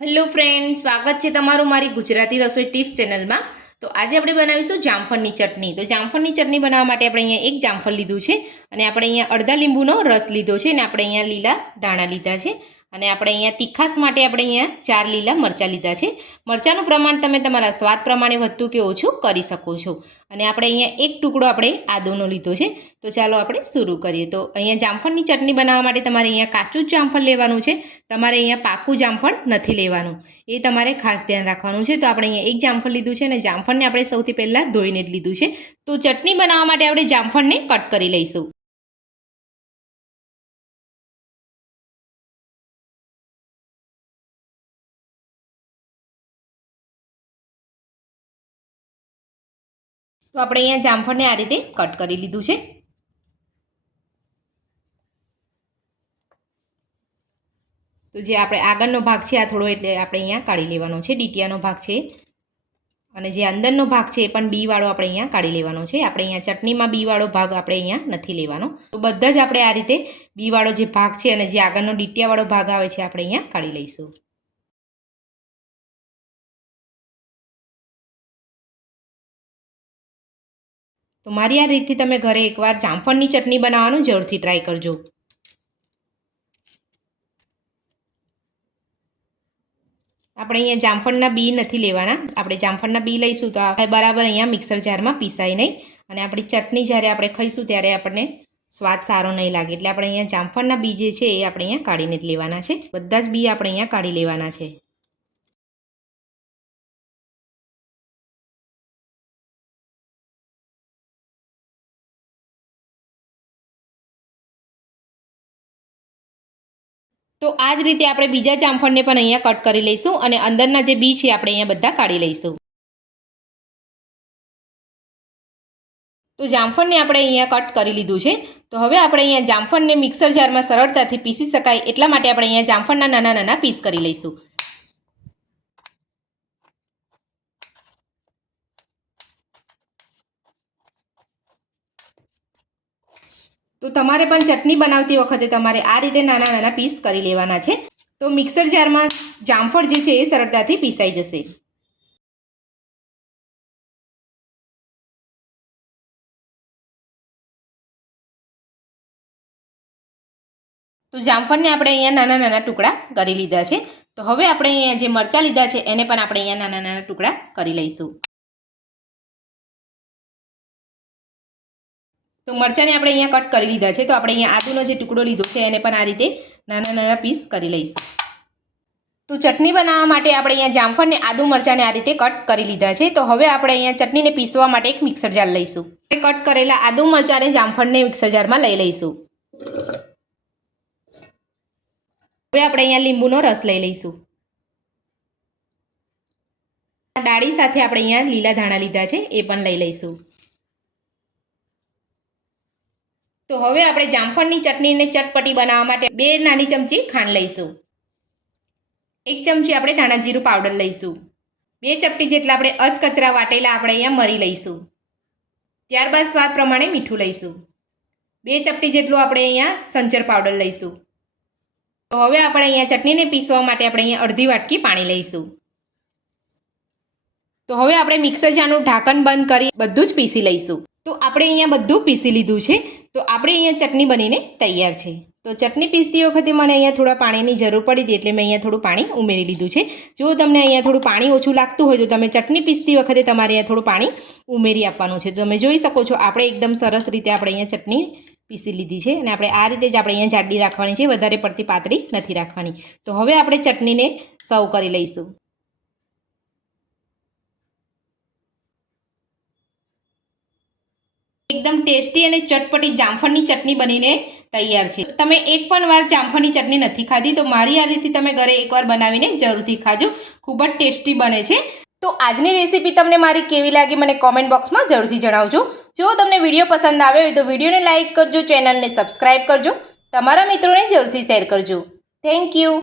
Hello friend, સ્વાગત છે તમારું મારી ગુજરાતી રસોઈ ટિપ્સ ચેનલમાં। તો આજે આપણે બનાવીશું જામફળની ચટણી। તો જામફળની ચટણી બનાવવા માટે આપણે અહીંયા એક જામફળ લીધું છે અને આપણે અહીંયા અડધા લીંબુનો રસ લીધો છે અને આપણે અહીંયા લીલા ધાણા લીધા છે અને આપણે અહીંયા તીખાસ માટે આપણે અહીંયા 4 લીલા મરચાં લીધા છે। મરચાંનું પ્રમાણ તમે તમારા સ્વાદ પ્રમાણે વધતું કે ઓછું કરી શકો છો અને આપણે અહીંયા એક ટુકડો આપણે આદુનો લીધો છે। તો ચાલો આપણે શરૂ કરીએ। તો અહીંયા જામફળની ચટણી બનાવવા માટે તમારે અહીંયા કાચું જ જામફળ લેવાનું છે, તમારે અહીંયા પાકું જામફળ નથી લેવાનું, એ તમારે ખાસ ધ્યાન રાખવાનું છે। તો આપણે અહીંયા એક જામફળ લીધું છે અને જામફળને આપણે સૌથી પહેલાં ધોઈને જ લીધું છે। તો ચટણી બનાવવા માટે આપણે જામફળને કટ કરી લઈશું। તો આપણે અહીંયા જામફળને આ રીતે કટ કરી લીધું છે। તો જે આપણે આગળનો ભાગ છે આ થોડો એટલે આપણે અહીંયા કાઢી લેવાનો છે, ડીટીયાનો ભાગ છે અને જે અંદરનો ભાગ છે એ પણ બી વાળો આપણે અહીંયા કાઢી લેવાનો છે। આપણે અહીંયા ચટણીમાં બી વાળો ભાગ આપણે અહીંયા નથી લેવાનો। તો બધા જ આપણે આ રીતે બી વાળો જે ભાગ છે અને જે આગળનો ડીટીયા વાળો ભાગ આવે છે આપણે અહીંયા કાઢી લઈશું। તો મારી આ રીતથી તમે ઘરે એકવાર જામફળની ચટણી બનાવવાનું જરૂરથી ટ્રાય કરજો। આપણે અહીંયા જામફળના બી નથી લેવાના, આપણે જામફળના બી લઈશું તો આ બરાબર અહીંયા મિક્સર જારમાં પીસાય નહીં અને આપણી ચટણી જ્યારે આપણે ખાઈશું ત્યારે આપણને સ્વાદ સારો નહીં લાગે, એટલે આપણે અહીંયા જામફળના બી જે છે એ આપણે અહીંયા કાઢીને જ લેવાના છે। બધા જ બી આપણે અહીંયા કાઢી લેવાના છે। તો આ જ રીતે આપણે બીજા જામફળને પણ અહીંયા કટ કરી લઈશું અને અંદરના જે બી છે આપણે અહીંયા બધા કાઢી લઈશું। તો જામફળને આપણે અહીંયા કટ કરી લીધું છે। તો હવે આપણે અહીંયા જામફળને મિક્સર જારમાં સરળતાથી પીસી શકાય એટલા માટે આપણે અહીંયા જામફળના નાના નાના પીસ કરી લઈશું। તો તમારે પણ ચટણી બનાવતી વખતે તમારે આ રીતે નાના નાના પીસ કરી લેવાના છે, તો મિક્સર જારમાં જામફળ જે છે એ સરળતાથી પીસાઈ જશે। તો જામફળને આપણે અહીંયા નાના નાના ટુકડા કરી લીધા છે। તો હવે આપણે અહીંયા જે મરચાં લીધા છે એને પણ આપણે અહીંયા નાના નાના ટુકડા કરી લઈશું। તો મરચાંને આપણે અહીંયા કટ કરી લીધા છે। તો આપણે અહીંયા આદુનો જે ટુકડો લીધો છે એને પણ આ રીતે નાના નાના પીસ કરી લઈશું। તો ચટણી બનાવવા માટે આપણે અહીંયા જામફળને આદુ મરચાંને આ રીતે કટ કરી લીધા છે। તો હવે આપણે અહીંયા ચટણીને પીસવા માટે એક મિક્સર જાર લઈશું। કટ કરેલા આદુ મરચાંને જામફળને મિક્સર જારમાં લઈ લઈશું। હવે આપણે અહીંયા લીંબુનો રસ લઈ લઈશું। ડાળી સાથે આપણે અહીંયા લીલા ધાણા લીધા છે એ પણ લઈ લઈશું। તો હવે આપણે જામફળની ચટણીને ચટપટી બનાવવા માટે 2 નાની ચમચી ખાંડ લઈશું, 1 ચમચી આપણે ધાણા જીરું પાવડર લઈશું, 2 ચપટી જેટલા આપણે અધકચરા વાટેલા આપણે અહીંયા મરી લઈશું, ત્યારબાદ સ્વાદ પ્રમાણે મીઠું લઈશું, 2 ચપટી જેટલું આપણે અહીંયા સંચર પાવડર લઈશું। તો હવે આપણે અહીંયા ચટણીને પીસવા માટે આપણે અહીંયા અડધી વાટકી પાણી લઈશું। તો હવે આપણે મિક્સર જારનું ઢાંકણ બંધ કરી બધું જ પીસી લઈશું। તો આપણે અહીંયા બધું પીસી લીધું છે। તો આપણે અહીંયા ચટણી બનીને તૈયાર છે। તો ચટણી પીસતી વખતે મને અહીંયા થોડા પાણીની જરૂર પડી હતી એટલે મેં અહીંયા થોડું પાણી ઉમેરી લીધું છે। જો તમને અહીંયા થોડું પાણી ઓછું લાગતું હોય તો તમે ચટણી પીસતી વખતે તમારે અહીંયા થોડું પાણી ઉમેરી આપવાનું છે। તો તમે જોઈ શકો છો આપણે એકદમ સરસ રીતે આપણે અહીંયા ચટણી પીસી લીધી છે અને આપણે આ રીતે જ આપણે અહીંયા જાડી રાખવાની છે, વધારે પડતી પાતળી નથી રાખવાની। તો હવે આપણે ચટણીને સર્વ કરી લઈશું। એકદમ ટેસ્ટી અને ચટપટી જામફળની ચટણી બનીને તૈયાર છે। તમે એક પણ વાર જામફળની ચટણી નથી ખાધી તો મારી આ રીતથી તમે ઘરે એકવાર બનાવીને જરૂરથી ખાજો, ખૂબ જ ટેસ્ટી બને છે। તો આજની રેસીપી તમને મારી કેવી લાગી મને કોમેન્ટ બોક્સમાં જરૂરથી જણાવજો। જો તમને વિડીયો પસંદ આવ્યો હોય તો વિડીયોને લાઇક કરજો, ચેનલને સબસ્ક્રાઈબ કરજો, તમારા મિત્રોને જરૂરથી શેર કરજો। Thank you.